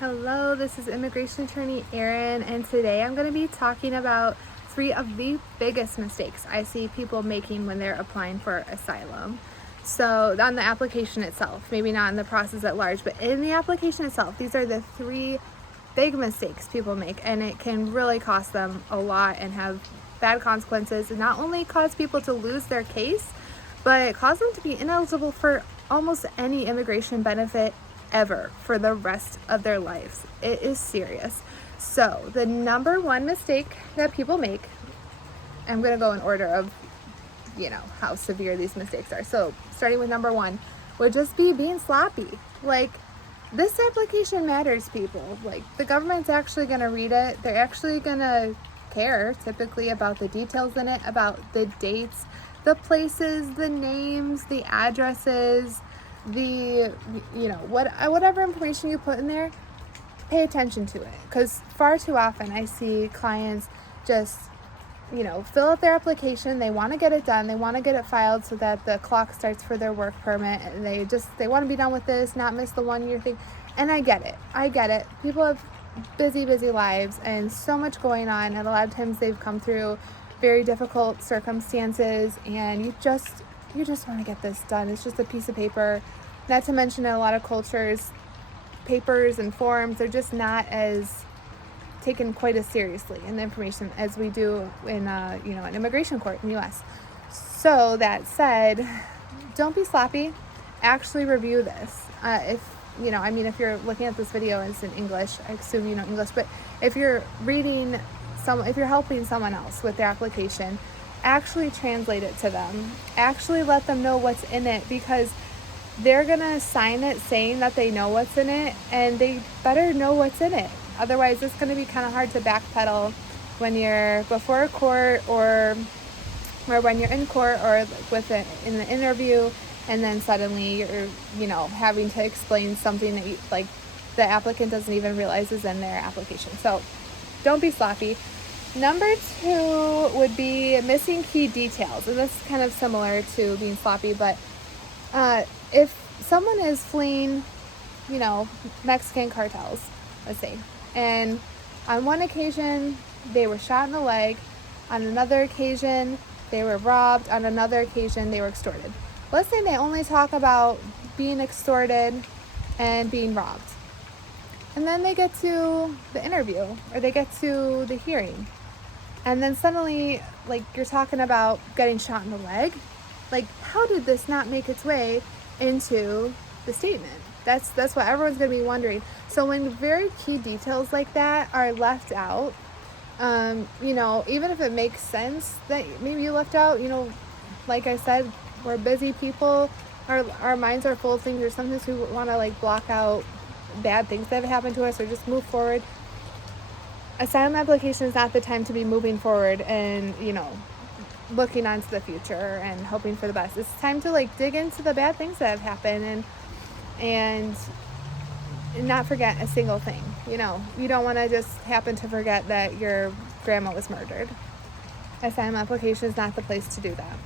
Hello, this is immigration attorney Erin, and today I'm going to be talking about 3 of the biggest mistakes I see people making when they're applying for asylum. So, on the application itself, maybe not in the process at large, but in the application itself, these are the 3 big mistakes people make, and it can really cost them a lot and have bad consequences, and not only cause people to lose their case, but cause them to be ineligible for almost any immigration benefit ever for the rest of their lives. It is serious. So, the number one mistake that people make, I'm going to go in order of, how severe these mistakes are. So, starting with number 1, would just be being sloppy. Like, this application matters, people. Like, the government's actually going to read it. They're actually going to care typically about the details in it, about the dates, the places, the names, the addresses, the whatever information you put in there. Pay attention to it, because far too often I see clients just fill out their application. They want to get it done, they want to get it filed so that the clock starts for their work permit, and they want to be done with this, not miss the 1 year thing. And I get it. People have busy lives and so much going on, and a lot of times they've come through very difficult circumstances, and you just want to get this done. It's just a piece of paper. Not to mention, in a lot of cultures, papers and forms are just not as taken quite as seriously in the information as we do in an immigration court in the U.S. So that said, don't be sloppy. Actually review this. If you're looking at this video and it's in English, I assume you know English, but if you're if you're helping someone else with their application, actually translate it to them. Actually let them know what's in it, because they're gonna sign it saying that they know what's in it, and they better know what's in it. Otherwise, it's gonna be kind of hard to backpedal when you're before a court, or when you're in court, or in the interview, and then suddenly you're having to explain something that the applicant doesn't even realize is in their application. So don't be sloppy. Number 2 would be missing key details, and this is kind of similar to being sloppy, but if someone is fleeing, Mexican cartels, let's say, and on one occasion they were shot in the leg, on another occasion they were robbed, on another occasion they were extorted. Let's say they only talk about being extorted and being robbed, and then they get to the interview, or they get to the hearing, and then suddenly, you're talking about getting shot in the leg. How did this not make its way into the statement? That's what everyone's going to be wondering. So when very key details like that are left out, even if it makes sense that maybe you left out, like I said, we're busy people. Our minds are full of things, or sometimes we want to block out bad things that have happened to us, or just move forward. Asylum application is not the time to be moving forward and, looking onto the future and hoping for the best. It's time to dig into the bad things that have happened and not forget a single thing. You don't want to just happen to forget that your grandma was murdered. Asylum application is not the place to do that.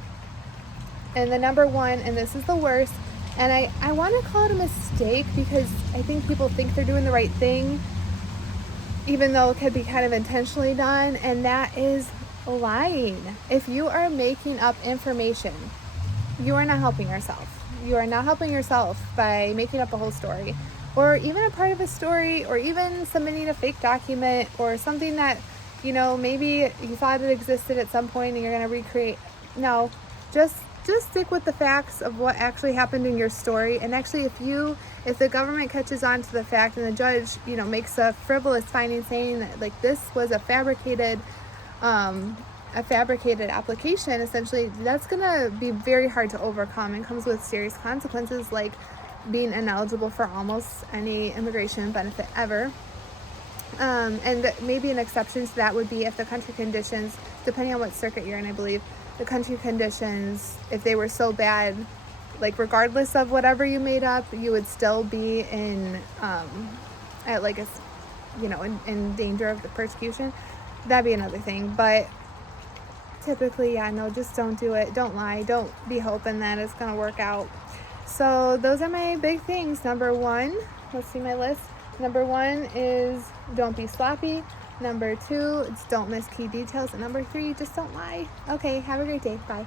And the number 1, and this is the worst, and I want to call it a mistake, because I think people think they're doing the right thing, even though it could be kind of intentionally done, and that is lying. If you are making up information, you are not helping yourself. You are not helping yourself by making up a whole story, or even a part of a story, or even submitting a fake document, or something that, maybe you thought it existed at some point and you're going to recreate. No, just stick with the facts of what actually happened in your story. And actually, if the government catches on to the fact, and the judge, makes a frivolous finding saying that this was a fabricated application, essentially, that's gonna be very hard to overcome, and comes with serious consequences, like being ineligible for almost any immigration benefit ever. And maybe an exception to that would be if the country conditions, depending on what circuit you're in, I believe, the country conditions, if they were so bad, regardless of whatever you made up, you would still be in in danger of the persecution. That'd be another thing. But typically, just don't do it. Don't lie. Don't be hoping that it's gonna work out. So those are my big things. Number 1, let's see my list. Number 1 is don't be sloppy. Number 2, it's don't miss key details. And number 3, just don't lie. Okay, have a great day. Bye.